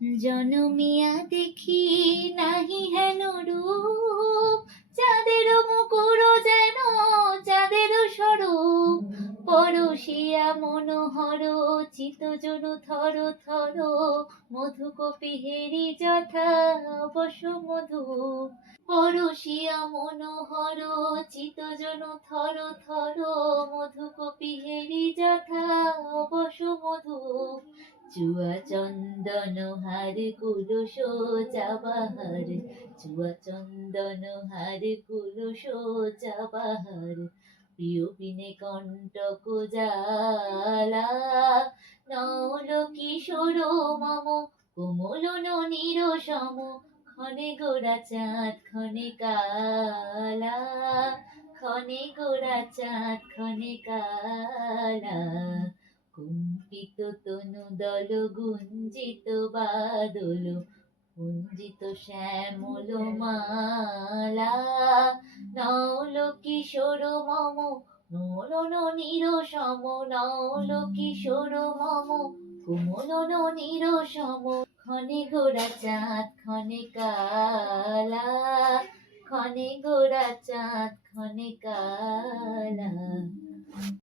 জনমিয়া দেখি নাহি হেন রূপ, চাঁদের মুকুর যেন চাঁদের স্বরূপ, পরশিয়া মনোহর চিতজন থর থর, মধুকপি হেরি যথা অবশ্য মধু। পরশিয়া মনোহর চিতজন থর থর, মধুকপি হেরি যথা অবশ্য মধু। চুয়া চন্দন হার কুলুষ চাবাহার, চুয়া চন্দন হার কুলুষ চাবাহার, প্রিয় বিনে কণ্টক জ্বালা, নল কিশোর মম কোমল ননির সম, ক্ষণে গোরা চাঁদ ক্ষণে কালা, ক্ষণে গোরা চাঁদ ক্ষণে কালা। কুঞ্চিত তনু দল গুঞ্জিত বাদল, কুঞ্জিত শ্যামল মালা, নল কিশোর মম নল ননির সম, নল কিশোর মম কোমল ননির সম, ক্ষণে গোরা চাঁদ ক্ষণে কালা, ক্ষণে গোরা চাঁদ ক্ষণে কালা।